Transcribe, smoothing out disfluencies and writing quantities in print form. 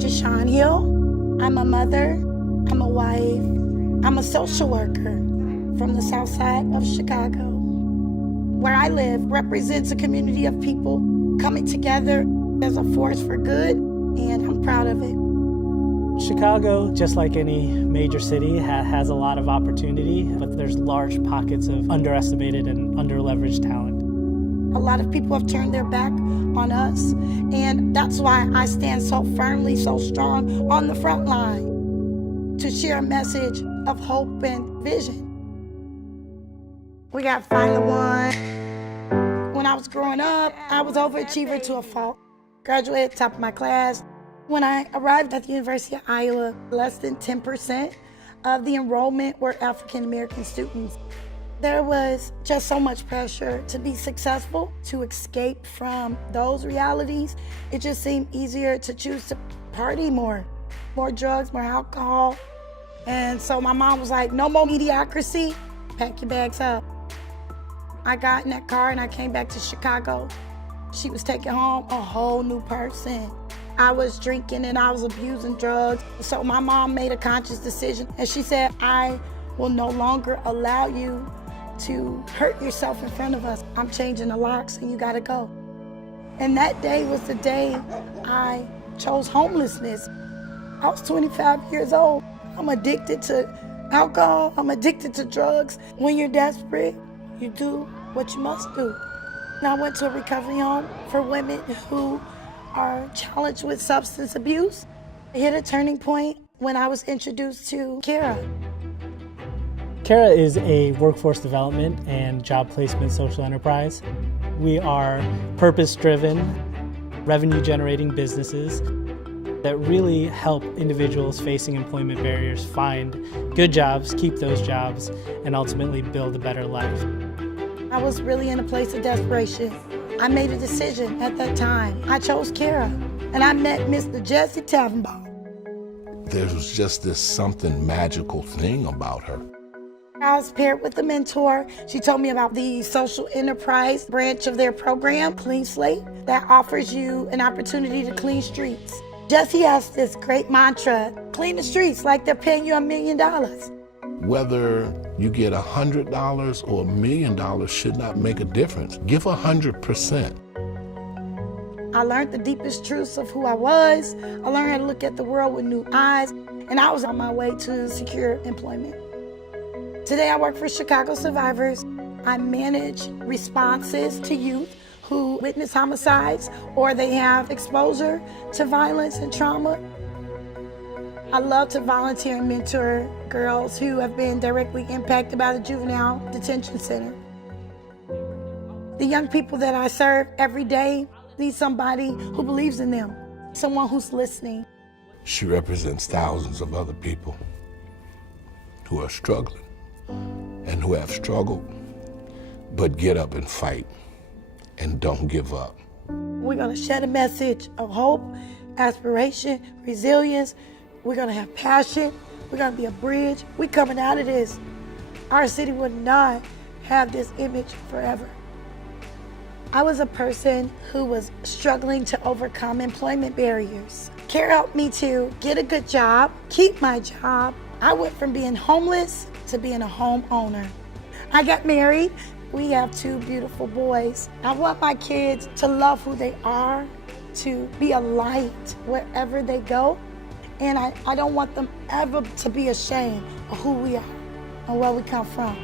JaShawn Hill. I'm a mother, I'm a wife, I'm a social worker from the south side of Chicago. Where I live represents a community of people coming together as a force for good, and I'm proud of it. Chicago, just like any major city, has a lot of opportunity, but there's large pockets of underestimated and underleveraged talent. A lot of people have turned their back on us, and that's why I stand so firmly, so strong on the front line to share a message of hope and vision. We got Find the One. When I was growing up, I was overachiever to a fault. Graduated top of my class. When I arrived at the University of Iowa, less than 10% of the enrollment were African American students. There was just so much pressure to be successful, to escape from those realities. It just seemed easier to choose to party more drugs, more alcohol. And so my mom was like, no more mediocrity, pack your bags up. I got in that car and I came back to Chicago. She was taking home a whole new person. I was drinking and I was abusing drugs. So my mom made a conscious decision and she said, I will no longer allow you to hurt yourself in front of us. I'm changing the locks and you gotta go. And that day was the day I chose homelessness. I was 25 years old. I'm addicted to alcohol, I'm addicted to drugs. When you're desperate, you do what you must do. And I went to a recovery home for women who are challenged with substance abuse. I hit a turning point when I was introduced to Cara. Cara is a workforce development and job placement social enterprise. We are purpose-driven, revenue-generating businesses that really help individuals facing employment barriers find good jobs, keep those jobs, and ultimately build a better life. I was really in a place of desperation. I made a decision at that time. I chose Cara, and I met Mr. Jesse Tavenbaugh. There was just this something magical thing about her. I was paired with a mentor. She told me about the social enterprise branch of their program, Clean Slate, that offers you an opportunity to clean streets. Jesse has this great mantra, clean the streets like they're paying you $1 million. Whether you get $100 or $1 million should not make a difference. Give 100%. I learned the deepest truths of who I was. I learned how to look at the world with new eyes, and I was on my way to secure employment. Today I work for Chicago Survivors. I manage responses to youth who witness homicides or they have exposure to violence and trauma. I love to volunteer and mentor girls who have been directly impacted by the juvenile detention center. The young people that I serve every day need somebody who believes in them, someone who's listening. She represents thousands of other people who are struggling and who have struggled, but get up and fight and don't give up. We're gonna shed a message of hope, aspiration, resilience. We're gonna have passion. We're gonna be a bridge. We're coming out of this. Our city would not have this image forever. I was a person who was struggling to overcome employment barriers. Cara helped me to get a good job, keep my job. I went from being homeless to being a homeowner. I got married. We have 2 beautiful boys. I want my kids to love who they are, to be a light wherever they go. And I don't want them ever to be ashamed of who we are and where we come from.